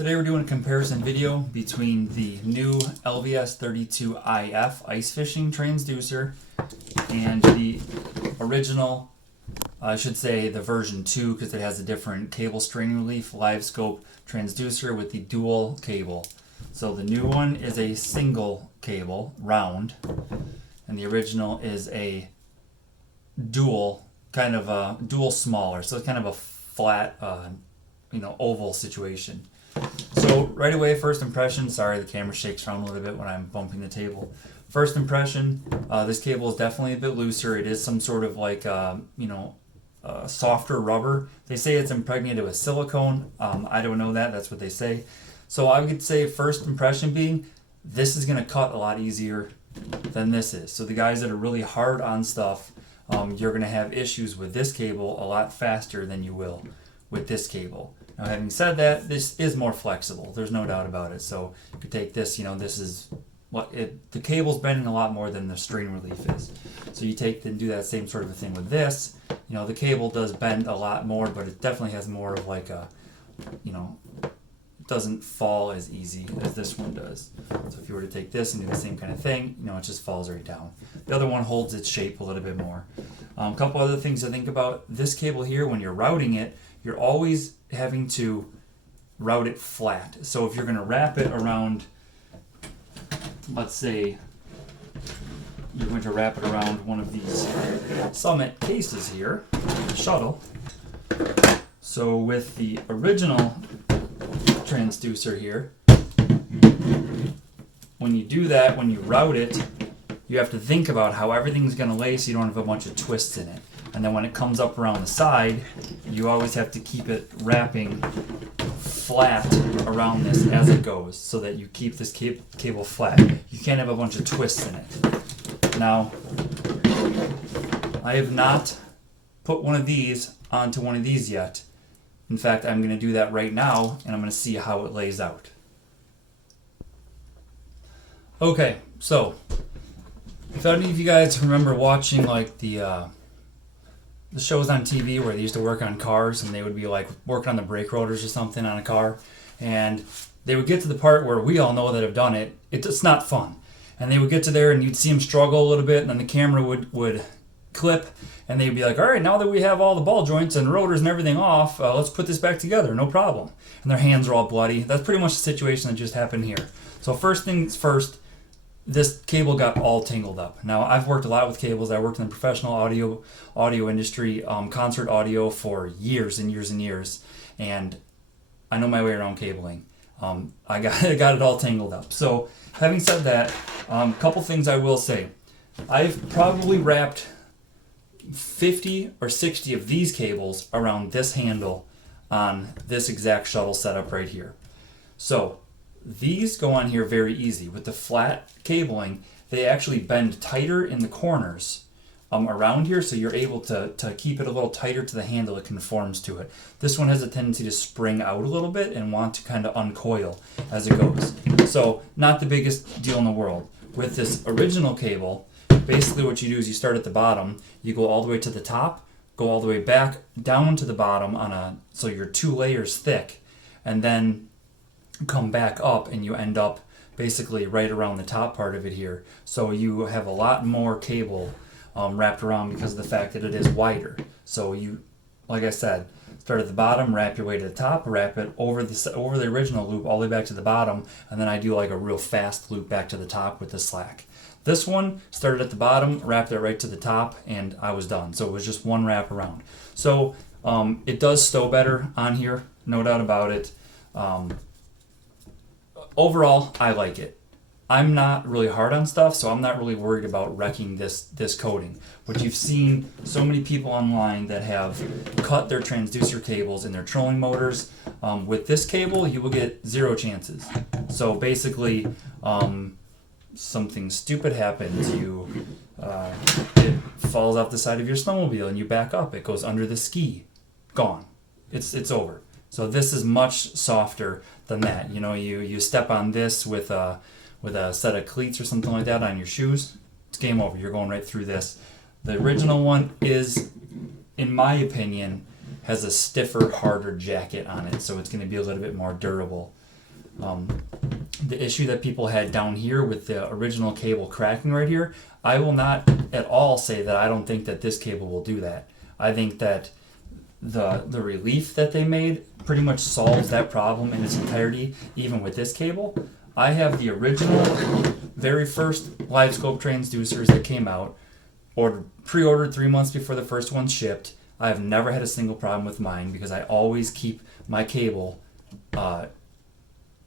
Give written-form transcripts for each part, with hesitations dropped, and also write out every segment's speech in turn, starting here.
Today we're doing a comparison video between the new Lvs32-IF ice fishing transducer and the original, I should say the version 2 because it has a different cable strain relief Livescope transducer with the dual cable. So the new one is a single cable, round, and the original is a dual, kind of a dual smaller, so it's kind of a flat, oval situation. So right away, first impression, sorry the camera shakes around a little bit when I'm bumping the table. First impression, this cable is definitely a bit looser. It is some sort of like, softer rubber. They say it's impregnated with silicone. I don't know that, that's what they say. So I would say first impression being, this is gonna cut a lot easier than this is. So the guys that are really hard on stuff, you're gonna have issues with this cable a lot faster than you will with this cable. Now, having said that, this is more flexible. There's no doubt about it. So you could take this, this is what the cable's bending a lot more than the strain relief is. So you take and do that same sort of a thing with this. The cable does bend a lot more, but it definitely has more of like a, it doesn't fall as easy as this one does. So if you were to take this and do the same kind of thing, it just falls right down. The other one holds its shape a little bit more. A couple other things to think about. This cable here, when you're routing it, you're always having to route it flat. So if you're going to wrap it around, let's say you're going to wrap it around one of these Summit cases here, the shuttle. So with the original transducer here, when you do that, when you route it, you have to think about how everything's going to lay so you don't have a bunch of twists in it. And then when it comes up around the side, you always have to keep it wrapping flat around this as it goes so that you keep this cable flat. You can't have a bunch of twists in it. Now, I have not put one of these onto one of these yet. In fact, I'm going to do that right now, and I'm going to see how it lays out. Okay, so if any of you guys remember watching like the shows on TV where they used to work on cars and they would be like working on the brake rotors or something on a car, and they would get to the part where we all know that have done it, it's not fun. And they would get to there and you'd see them struggle a little bit, and then the camera would clip and they'd be like, all right, now that we have all the ball joints and rotors and everything off, let's put this back together, no problem. And their hands are all bloody. That's pretty much the situation that just happened here. So first things first, this cable got all tangled up. Now, I've worked a lot with cables. I worked in the professional audio industry, concert audio for years and years and years, and I know my way around cabling. I got it all tangled up. So, having said that, a couple things I will say. I've probably wrapped 50 or 60 of these cables around this handle on this exact shuttle setup right here. So, these go on here very easy. With the flat cabling, they actually bend tighter in the corners around here, so you're able to keep it a little tighter to the handle. It conforms to it. This one has a tendency to spring out a little bit and want to kind of uncoil as it goes. So not the biggest deal in the world. With this original cable, basically what you do is you start at the bottom, you go all the way to the top, go all the way back down to the bottom so you're 2 layers thick, and then come back up and you end up basically right around the top part of it here. So you have a lot more cable wrapped around because of the fact that it is wider. So you, like I said, start at the bottom, wrap your way to the top, wrap it over the original loop all the way back to the bottom, and then I do like a real fast loop back to the top with the slack. This one started at the bottom, wrapped it right to the top, and I was done. So it was just one wrap around. So it does stow better on here, no doubt about it. Overall, I like it. I'm not really hard on stuff, so I'm not really worried about wrecking this coating. But you've seen so many people online that have cut their transducer cables in their trolling motors. With this cable, you will get 0 chances. So basically, something stupid happens. It falls off the side of your snowmobile and you back up. It goes under the ski. Gone. It's over. So this is much softer than that. You step on this with a set of cleats or something like that on your shoes, it's game over. You're going right through this. The original one is, in my opinion, has a stiffer, harder jacket on it, so it's going to be a little bit more durable. The issue that people had down here with the original cable cracking right here, I will not at all say that I don't think that this cable will do that. I think that the relief that they made pretty much solves that problem in its entirety, even with this cable. I have the original, very first Livescope transducers that came out, pre-ordered 3 months before the first one shipped. I have never had a single problem with mine because I always keep my cable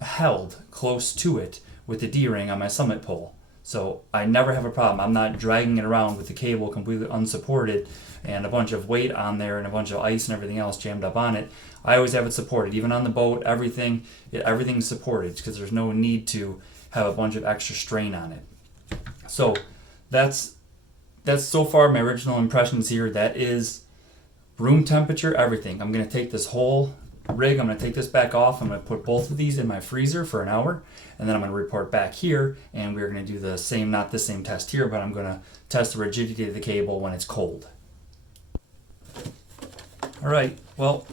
held close to it with the D-ring on my summit pole. So I never have a problem. I'm not dragging it around with the cable completely unsupported and a bunch of weight on there and a bunch of ice and everything else jammed up on it. I always have it supported. Even on the boat, everything's supported because there's no need to have a bunch of extra strain on it. So that's so far my original impressions here. That is room temperature, everything. I'm going to take this whole rig, I'm going to take this back off. I'm going to put both of these in my freezer for an hour, and then I'm going to report back here, and we're going to do the same, not the same test here, but I'm going to test the rigidity of the cable when it's cold. All right, well,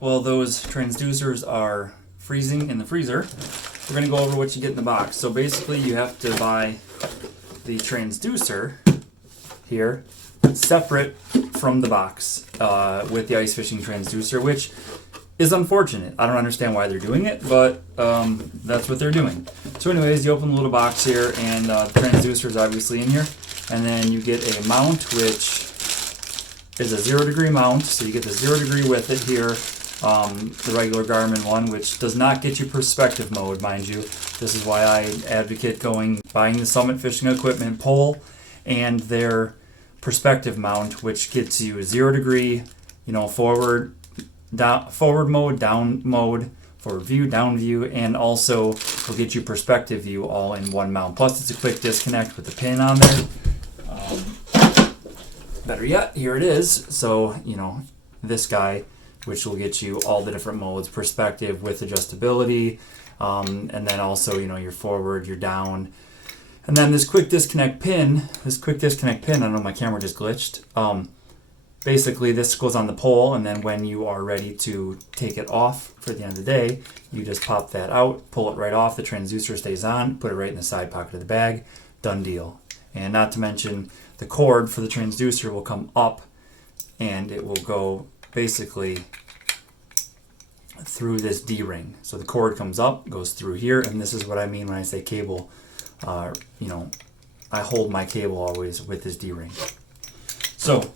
those transducers are freezing in the freezer. We're going to go over what you get in the box. So basically you have to buy the transducer here separate from the box with the ice fishing transducer, which is unfortunate. I don't understand why they're doing it, but that's what they're doing. So anyways, you open the little box here, and the transducer is obviously in here, and then you get a mount, which is a 0 degree mount. So you get the 0 degree with it here, the regular Garmin one, which does not get you perspective mode, mind you. This is why I advocate buying the Summit Fishing Equipment pole and their perspective mount, which gets you 0 degree, forward mode, down mode, forward view, down view, and also will get you perspective view all in one mount. Plus it's a quick disconnect with the pin on there. Better yet, here it is. So, this guy, which will get you all the different modes, perspective with adjustability, and then also, your forward, your down. And then this quick disconnect pin, I don't know, my camera just glitched. Basically, this goes on the pole, and then when you are ready to take it off for the end of the day, you just pop that out, pull it right off, the transducer stays on, put it right in the side pocket of the bag, done deal. And not to mention, the cord for the transducer will come up, and it will go basically through this D-ring. So the cord comes up, goes through here, and this is what I mean when I say cable. I hold my cable always with this D-ring. So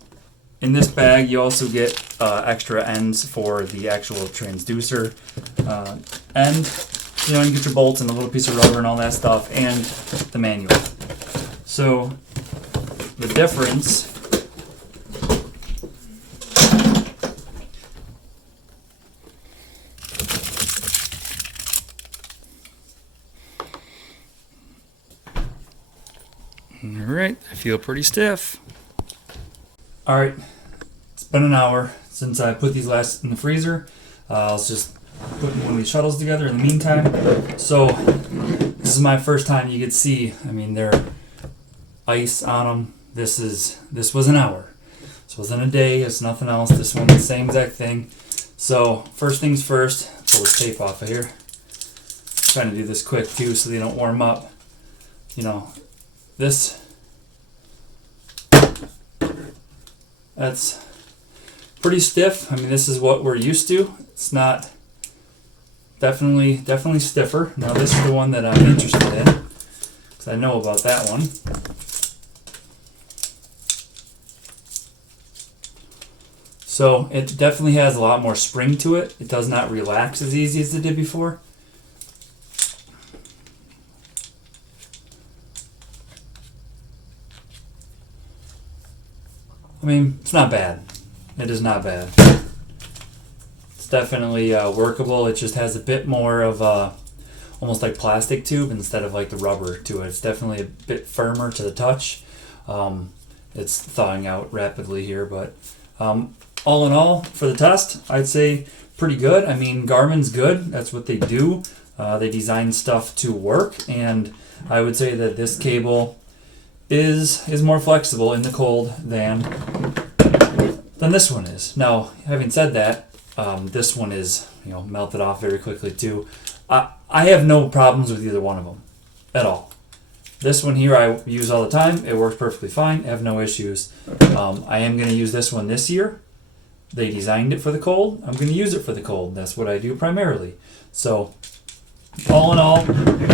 in this bag, you also get extra ends for the actual transducer end. You get your bolts and a little piece of rubber and all that stuff, and the manual. So the difference Alright, I feel pretty stiff. Alright, it's been an hour since I put these last in the freezer. I was just putting one of these shuttles together in the meantime. So, this is my first time you could see, they're ice on them. This was an hour. This wasn't a day, it's nothing else. This one's the same exact thing. So, first things first, pull this tape off of here. Trying to do this quick too so they don't warm up. That's pretty stiff. This is what we're used to. It's not definitely stiffer. Now this is the one that I'm interested in because I know about that one. So it definitely has a lot more spring to it. It does not relax as easy as it did before. It's not bad. It is not bad. It's definitely workable. It just has a bit more of almost like plastic tube instead of like the rubber to it. It's definitely a bit firmer to the touch. It's thawing out rapidly here, but all in all, for the test, I'd say pretty good. Garmin's good. That's what they do. They design stuff to work, and I would say that this cable is more flexible in the cold than this one is. Now, having said that, this one is melted off very quickly too. I have no problems with either one of them at all. This one here I use all the time. It works perfectly fine. I have no issues. I am going to use this one this year. They designed it for the cold. I'm going to use it for the cold. That's what I do primarily. So, all in all,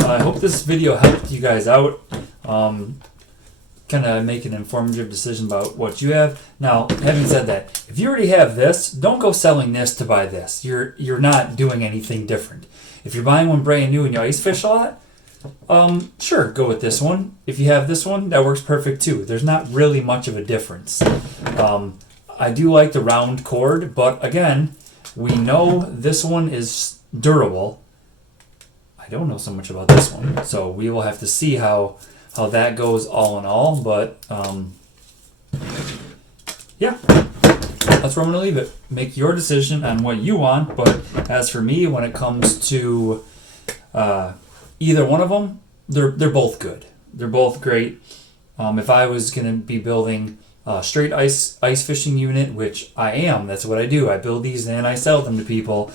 I hope this video helped you guys out. Kind of make an informative decision about what you have. Now, having said that, if you already have this, don't go selling this to buy this. You're not doing anything different. If you're buying one brand new and you ice fish a lot, sure, go with this one. If you have this one, that works perfect too. There's not really much of a difference. I do like the round cord, but again, we know this one is durable. I don't know so much about this one, so we will have to see how that goes all in all. But yeah, that's where I'm going to leave it. Make your decision on what you want. But as for me, when it comes to either one of them, they're both good. They're both great. If I was going to be building a straight ice fishing unit, which I am, that's what I do. I build these and I sell them to people.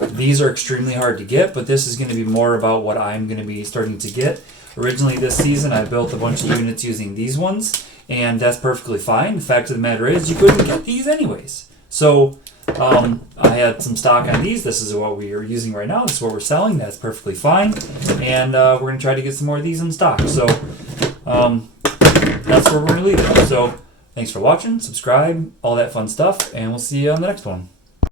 These are extremely hard to get, but this is going to be more about what I'm going to be starting to get. Originally this season, I built a bunch of units using these ones, and that's perfectly fine. The fact of the matter is, you couldn't get these anyways. So I had some stock on these. This is what we are using right now. This is what we're selling. That's perfectly fine. And we're going to try to get some more of these in stock. So that's where we're going to leave it. So thanks for watching, subscribe, all that fun stuff, and we'll see you on the next one.